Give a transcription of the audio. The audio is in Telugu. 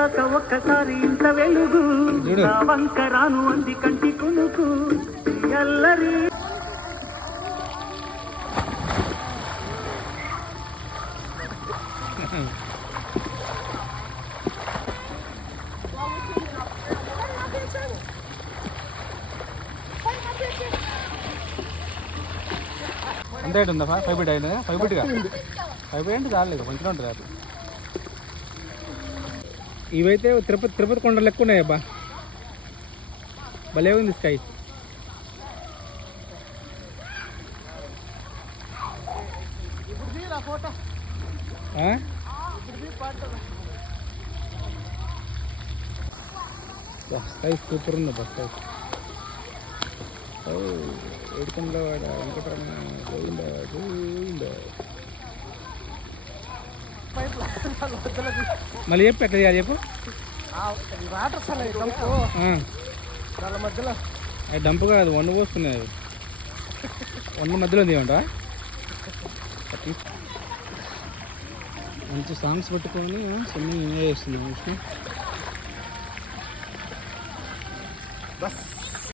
వచ్చాక ఒక్కసారి ఇంత వెలుగు నా వంకరాను అంది కంటి కునుకు ఎల్లరి ఎంత రేట్ ఉందా 5 ఫీట్ అయినా 5 ఫీట్గా 5 ఫీట్ అంటే చాలేదు మంచిగా ఉంటుంది అది. ఇవైతే తిరుపతి కొండలు ఎక్కువ ఉన్నాయి అబ్బా, భలే ఉంది స్కై. స్కై సూపర్ ఉంది అబ్బా స్కై. ఏడుకొండల వాడ వెంకటరమణ గోవింద గోవింద. మళ్ళీ చెప్పు ఎట్లా చేయాలి చెప్పు. అది డంపు కాదు, వండు పోసుకునేది. వండు మధ్యలో ఉంది ఏమంటా. మంచి సాంగ్స్ పెట్టుకొని స్విమ్మింగ్ ఎంజాయ్ చేస్తున్నాం విష్ణు. బస్